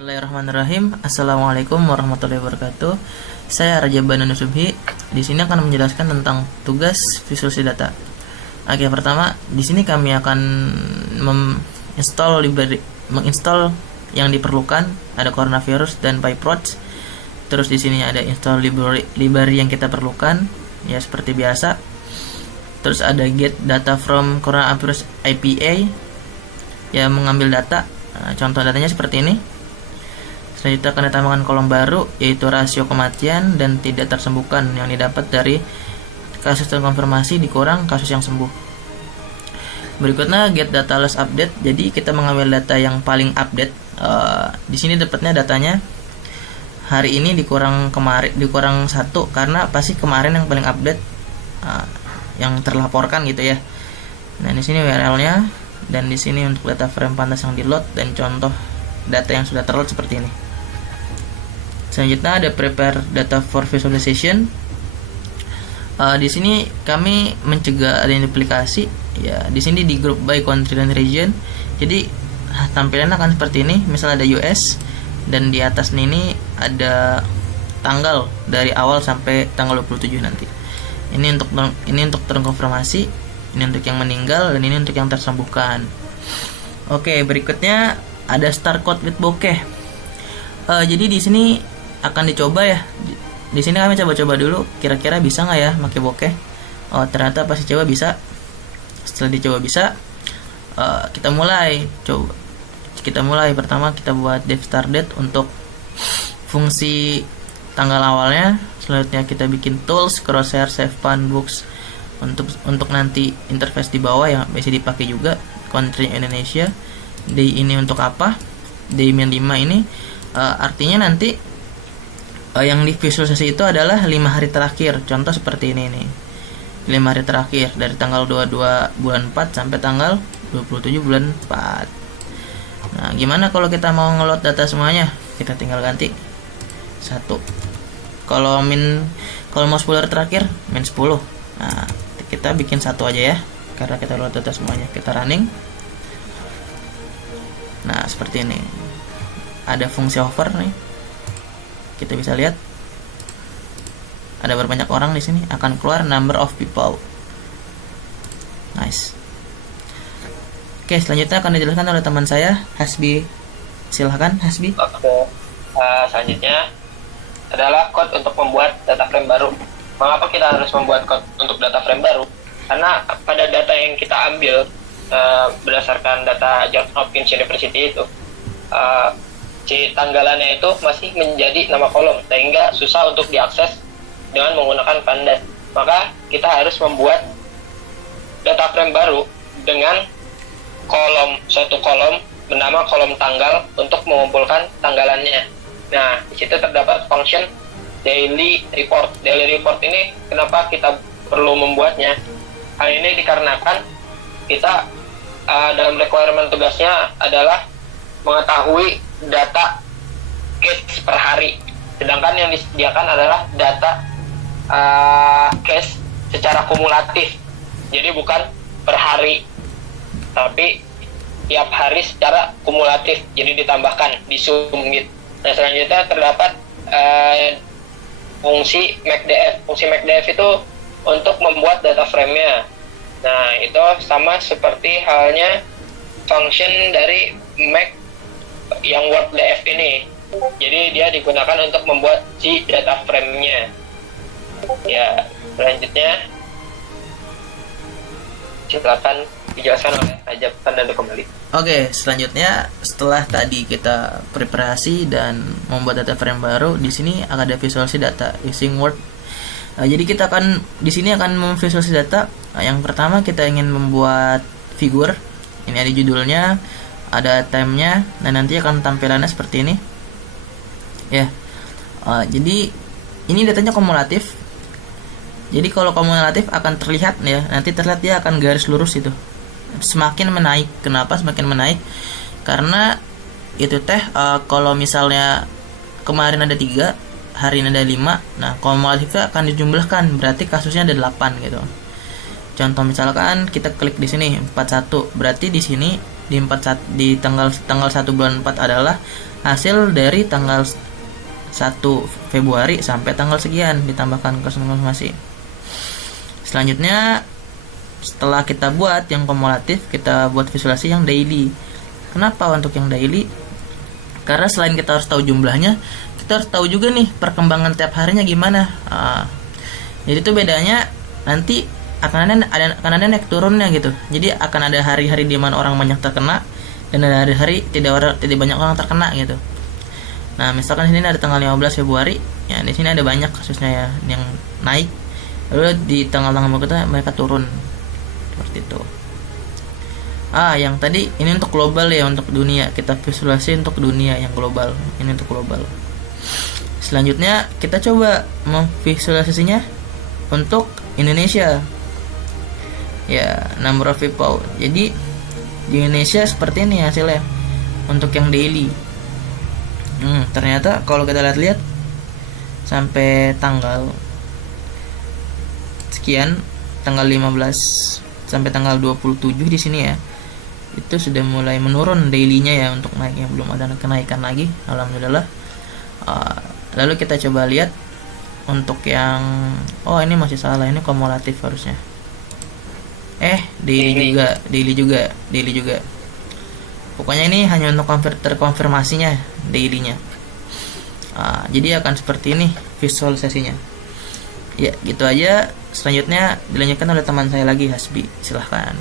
Bismillahirrahmanirrahim. Assalamualaikum warahmatullahi wabarakatuh. Saya Raja Banana Subhi. Di sini akan menjelaskan tentang tugas visualisasi data. Oke, pertama di sini kami akan menginstall yang diperlukan. Ada coronavirus dan PyTorch. Terus di sini ada install library yang kita perlukan, ya seperti biasa. Terus ada get data from coronavirus API, ya mengambil data. Nah, contoh datanya seperti ini. Selanjutnya akan ditambahkan kolom baru, yaitu rasio kematian dan tidak tersembuhkan yang didapat dari kasus terkonfirmasi dikurang kasus yang sembuh. Berikutnya get data last update. Jadi kita mengambil data yang paling update. Di sini dapatnya datanya hari ini dikurang satu, karena pasti kemarin yang paling update yang terlaporkan gitu ya. Nah di sini URL-nya, dan di sini untuk data frame pantas yang di load dan contoh data yang sudah terload seperti ini. Selanjutnya ada prepare data for visualization. Di sini kami mencegah adanya duplikasi. Ya, di sini di group by country dan region. Jadi tampilannya akan seperti ini. Misalnya ada US dan di atas ini ada tanggal dari awal sampai tanggal 27 nanti. Ini untuk terkonfirmasi, ini untuk yang meninggal, dan ini untuk yang tersembuhkan. Oke, berikutnya ada start code with bokeh. Jadi di sini akan dicoba ya. Di sini kami coba-coba dulu, kira-kira bisa nggak ya pakai bokeh. Oh, ternyata pasti coba bisa. Setelah dicoba bisa, kita mulai. Pertama kita buat dev start date untuk fungsi tanggal awalnya. Selanjutnya kita bikin tools, crosshair, save pan, books untuk nanti interface di bawah yang bisa dipakai juga. Country Indonesia. Day ini untuk apa? Day -5 ini artinya nanti yang divisualisasi itu adalah 5 hari terakhir. Contoh seperti ini nih. 5 hari terakhir dari tanggal 22 bulan 4 sampai tanggal 27 bulan 4. Nah, gimana kalau kita mau ngeload data semuanya? Kita tinggal ganti 1. Kalau mau 10 hari terakhir, min 10. Nah, kita bikin 1 aja ya, karena kita load data semuanya. Kita running. Nah, seperti ini. Ada fungsi hover nih. Kita bisa lihat ada berapa banyak orang di sini, akan keluar number of people. Nice. Oke, selanjutnya akan dijelaskan oleh teman saya, Hasbi. Silahkan, Hasbi. Oke. Selanjutnya adalah code untuk membuat data frame baru. Mengapa kita harus membuat code untuk data frame baru? Karena pada data yang kita ambil berdasarkan data Johns Hopkins University itu, tanggalannya itu masih menjadi nama kolom, sehingga susah untuk diakses dengan menggunakan pandas. Maka kita harus membuat data frame baru dengan suatu kolom bernama kolom tanggal untuk mengumpulkan tanggalannya. Nah, di situ terdapat function daily report. Daily report ini kenapa kita perlu membuatnya? Hal ini dikarenakan kita dalam requirement tugasnya adalah mengetahui data case per hari, sedangkan yang disediakan adalah data case secara kumulatif. Jadi bukan per hari, tapi tiap hari secara kumulatif, jadi ditambahkan di sum gitu. Nah, selanjutnya terdapat fungsi MakeDF. Fungsi MakeDF itu untuk membuat data frame-nya. Nah, itu sama seperti halnya function dari Make yang WordDF ini. Jadi dia digunakan untuk membuat si data frame-nya. Ya, selanjutnya silakan dijelaskan oleh Raja Banana kembali. Oke, selanjutnya setelah tadi kita preparasi dan membuat data frame baru, di sini akan ada visualisasi data using Word. Jadi kita akan di sini akan memvisualisasi data. Yang pertama kita ingin membuat figur. Ini ada judulnya, ada time-nya, dan nanti akan tampilannya seperti ini. Ya. Jadi ini datanya kumulatif. Jadi kalau kumulatif akan terlihat ya, nanti terlihat dia akan garis lurus itu. Semakin menaik. Kenapa semakin menaik? Karena itu kalau misalnya kemarin ada 3, hari ini ada 5, nah kumulatifnya akan dijumlahkan, berarti kasusnya ada 8 gitu. Contoh misalkan kita klik di sini 41, berarti di sini di tanggal 1 bulan 4 adalah hasil dari tanggal 1 Februari sampai tanggal sekian, ditambahkan konfirmasi. Selanjutnya setelah kita buat yang kumulatif, kita buat visualisasi yang daily. Kenapa untuk yang daily? Karena selain kita harus tahu jumlahnya, kita harus tahu juga nih perkembangan tiap harinya gimana. Jadi itu bedanya nanti akan ada naik turunnya gitu. Jadi akan ada hari-hari di mana orang banyak terkena dan ada hari-hari tidak banyak orang terkena gitu. Nah, misalkan di sini ada tanggal 15 Februari, ya di sini ada banyak kasusnya ya yang naik. Lalu di tanggal-tanggal berikutnya mereka turun. Seperti itu. Yang tadi ini untuk global ya, untuk dunia. Kita visualisasi untuk dunia yang global. Ini untuk global. Selanjutnya kita coba memvisualisasinya untuk Indonesia. Ya, number of people. Jadi di Indonesia seperti ini hasilnya untuk yang daily. Ternyata kalau kita lihat sampai tanggal sekian, tanggal 15 sampai tanggal 27 di sini ya, itu sudah mulai menurun dailynya ya, untuk naiknya belum ada kenaikan lagi, alhamdulillah. Lalu kita coba lihat untuk yang ini masih salah, ini kumulatif harusnya. Daily juga. Pokoknya ini hanya untuk terkonfirmasinya dailynya. Jadi akan seperti ini visualisasinya. Ya, gitu aja. Selanjutnya dilanjutkan oleh teman saya lagi, Hasbi. Silahkan.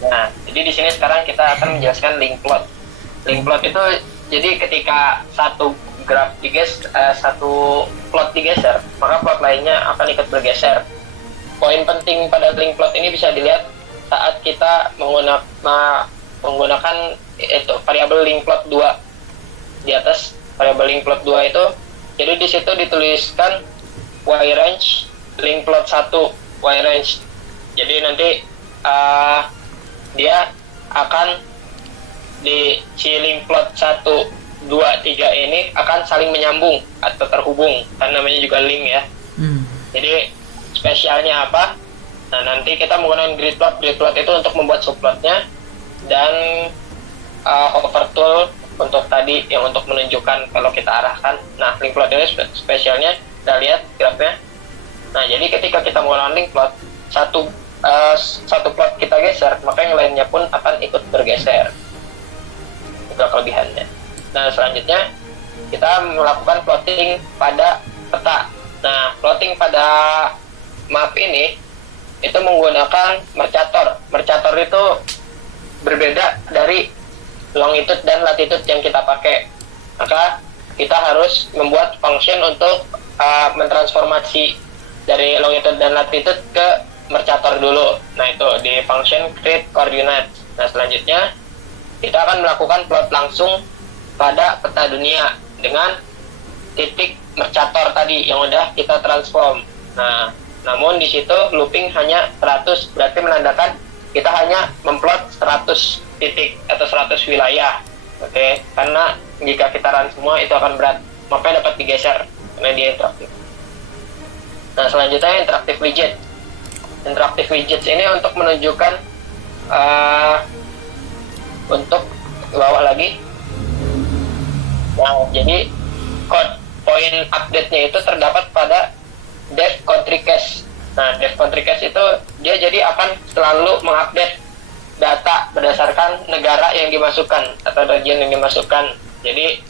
Nah, jadi di sini sekarang kita akan menjelaskan link plot. Link plot itu jadi ketika satu graf satu plot digeser, maka plot lainnya akan ikut bergeser. Poin penting pada link plot ini bisa dilihat saat kita menggunakan itu variabel link plot 2. Di atas variabel link plot 2 itu, jadi di situ dituliskan y range link plot 1 y range. Jadi nanti dia akan di si link plot 1, 2, 3 ini akan saling menyambung atau terhubung, kan namanya juga link ya. Jadi spesialnya apa? Nah, nanti kita menggunakan grid plot. Grid plot itu untuk membuat subplotnya, dan hover tool untuk tadi yang untuk menunjukkan kalau kita arahkan. Nah, link plot ini spesialnya kita lihat grafnya. Nah, jadi ketika kita menggunakan link plot, satu plot kita geser, maka yang lainnya pun akan ikut bergeser. Itu kelebihannya. Nah, selanjutnya kita melakukan plotting pada peta. Nah, plotting pada map ini itu menggunakan Mercator. Mercator itu berbeda dari longitude dan latitude yang kita pakai. Maka kita harus membuat function untuk mentransformasi dari longitude dan latitude ke Mercator dulu. Nah, itu di function create coordinates. Nah, selanjutnya kita akan melakukan plot langsung pada peta dunia dengan titik Mercator tadi yang udah kita transform. Nah, namun di situ looping hanya 100, berarti menandakan kita hanya memplot 100 titik atau 100 wilayah. Oke, karena jika kita run semua itu akan berat, mapnya dapat digeser karena dia interaktif. Nah, selanjutnya interactive widget. Interactive widgets ini untuk menunjukkan untuk bawah lagi. Nah, jadi poin update-nya itu terdapat pada dev country cache. Nah, dev country cache itu dia jadi akan selalu mengupdate data berdasarkan negara yang dimasukkan atau region yang dimasukkan. Jadi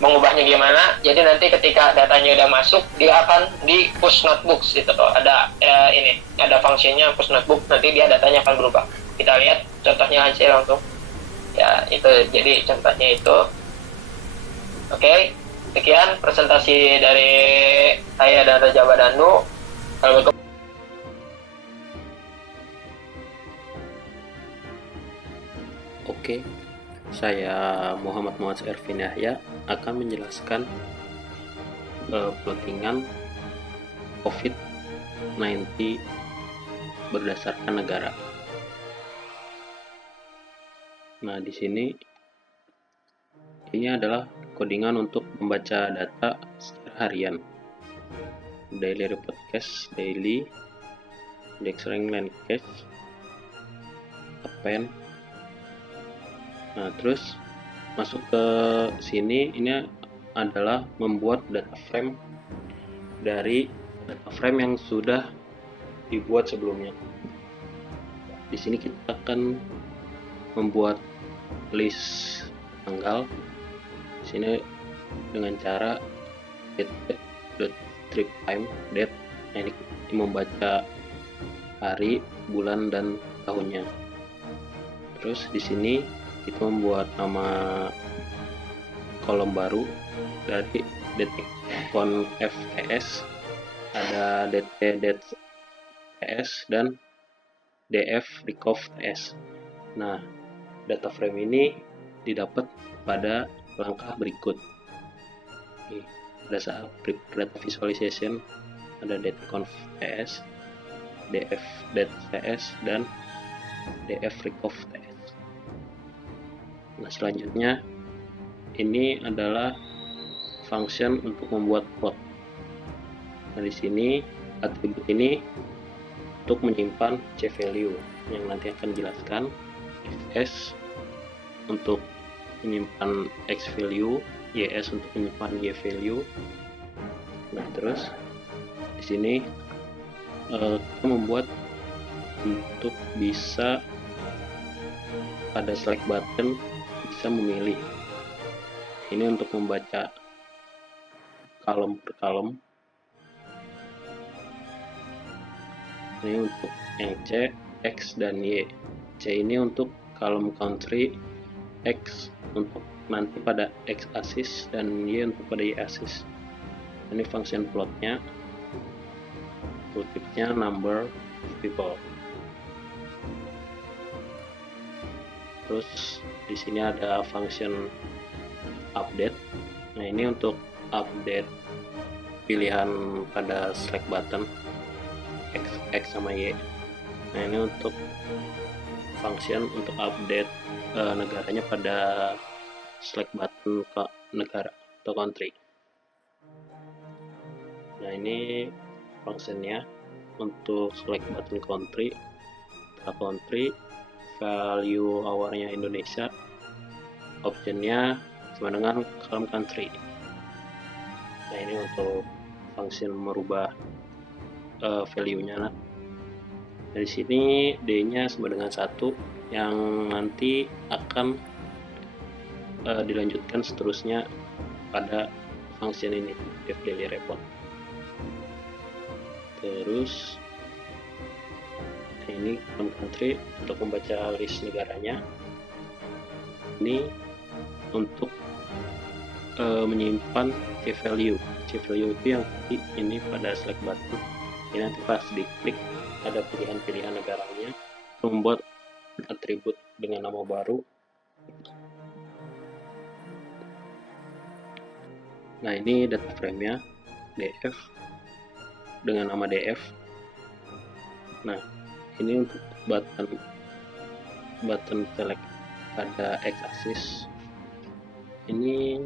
mengubahnya gimana? Jadi nanti ketika datanya udah masuk, dia akan di push notebooks itu ada ada fungsinya push notebook, nanti dia datanya akan berubah. Kita lihat contohnya aja langsung. Ya, itu jadi contohnya itu. Oke. Sekian presentasi dari saya dan Raja Badanu. Oke, saya Muhammad Ervin Yahya akan menjelaskan plottingan COVID-19 berdasarkan negara. Nah, di sini ini adalah codingan untuk membaca data secara harian. Daily report cache, daily, index rank line cache, append. Nah, terus masuk ke sini, ini adalah membuat data frame dari data frame yang sudah dibuat sebelumnya. Di sini kita akan membuat list tanggal. Di sini dengan cara strip time date. Nah, ini membaca hari, bulan, dan tahunnya. Terus di sini kita membuat nama kolom baru dari conf.ts, ada dt.ts dan df.recov.ts. Nah, data frame ini didapat pada langkah berikut. Pada saat data visualization ada dt.conf.ts, df.ts, dan df.recov.ts. Nah, selanjutnya ini adalah function untuk membuat plot. Nah, di sini atribut ini untuk menyimpan c value yang nanti akan dijelaskan, xs untuk menyimpan x value, ys untuk menyimpan y value. Nah, terus di sini kita membuat untuk bisa pada select button bisa memilih. Ini untuk membaca kolom per kolom. Ini untuk yang C, X, dan Y. C ini untuk kolom country, X untuk nanti pada X axis, dan Y untuk pada Y axis. Ini function plotnya, tooltipnya number of people. Terus di sini ada function update. Nah, ini untuk update pilihan pada select button X sama Y. Nah, ini untuk function untuk update negaranya pada select button ke negara atau country. Nah, ini functionnya untuk select button country, value hournya Indonesia, optionnya sama dengan column country. Nah, ini untuk function merubah value-nya. Nah, dari sini D-nya sama dengan 1 yang nanti akan dilanjutkan seterusnya pada function ini, def daily report. Terus ini column country untuk membaca list negaranya. Ini untuk menyimpan c value. C value itu yang tadi ini pada select button. Ini nanti pas diklik ada pilihan-pilihan negaranya. Membuat atribut dengan nama baru. Nah, ini data frame-nya df dengan nama df. Nah, ini untuk button select pada x axis. Ini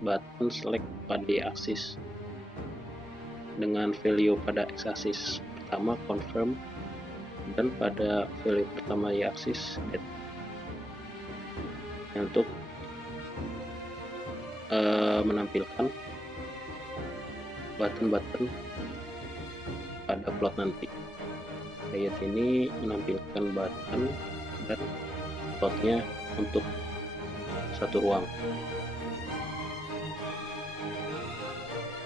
button select pada y axis dengan value pada x axis pertama confirm dan pada value pertama y axis date. Untuk menampilkan button-button pada plot nanti. Ayat ini menampilkan button dan plotnya untuk satu ruang.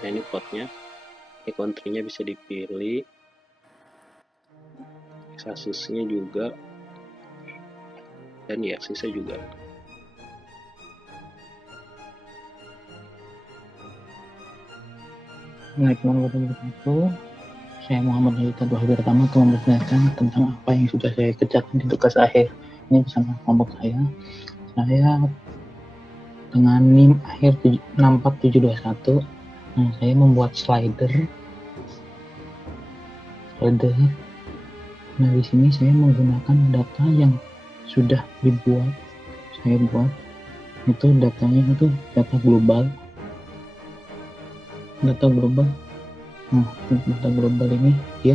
Nah, ini plotnya. Ini country-nya bisa dipilih, x-axis-nya juga, dan y-axis-nya juga. Assalamualaikum warahmatullahi wabarakatuh. Saya Muhammad Yaitan Wahid pertama akan memperkenalkan tentang apa yang sudah saya kerjakan di tugas akhir ini bersama kelompok saya. Saya dengan NIM akhir 64721. Nah, saya membuat slider. Nah, di sini saya menggunakan data yang sudah dibuat. Saya buat itu datanya itu data global. Nah, data global ini dia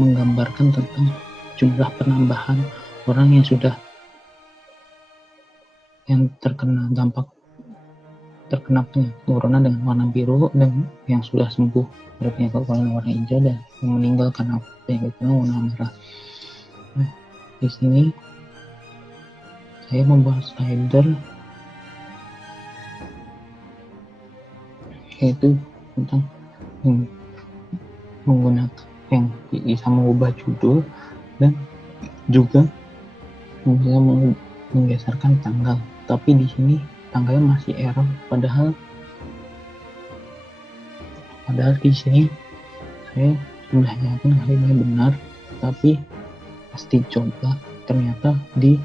menggambarkan tentang jumlah penambahan orang yang sudah yang terkena corona dengan warna biru, dan yang sudah sembuh dari penyakit corona warna hijau, dan yang meninggal karena penyakit corona warna merah. Nah, di sini saya membuat slider yaitu tentang menggunakan yang bisa mengubah judul dan juga bisa menggeserkan tanggal. Tapi di sini tanggalnya masih error, padahal di sini saya sudah yakin hal ini benar, tapi pasti coba ternyata di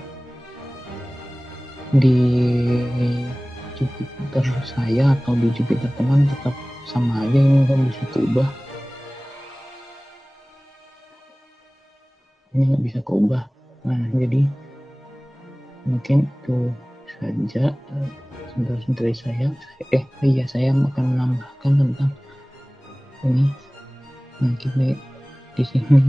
Jupiter saya atau di Jupiter teman tetap sama aja, ini nggak bisa keubah. Nah, jadi mungkin itu saja sebentar dari saya. Saya akan menambahkan tentang ini. Mungkin di sini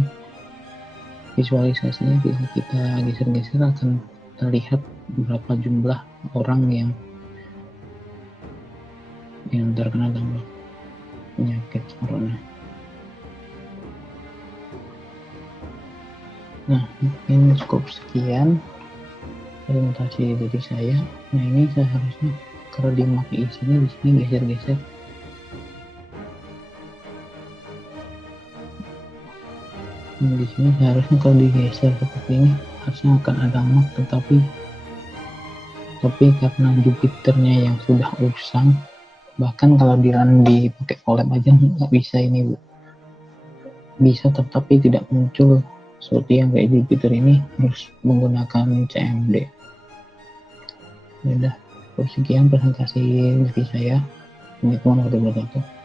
visualisasinya bisa kita geser-geser, akan terlihat berapa jumlah orang yang terkena dampak penyakit corona. Nah, mungkin cukup sekian presentasi dari saya. Nah, ini seharusnya kalau di map isinya di sini geser-geser. Nah, di sini seharusnya kalau digeser seperti ini harusnya akan ada map, tetapi karena Jupiternya yang sudah usang, bahkan kalau dipakai OLED aja nggak bisa ini Bu. Bisa tetapi tidak muncul seperti yang kayak Jupiter ini, harus menggunakan CMD. Sudah, sekian presentasi dari saya. Assalamualaikum warahmatullahi wabarakatuh.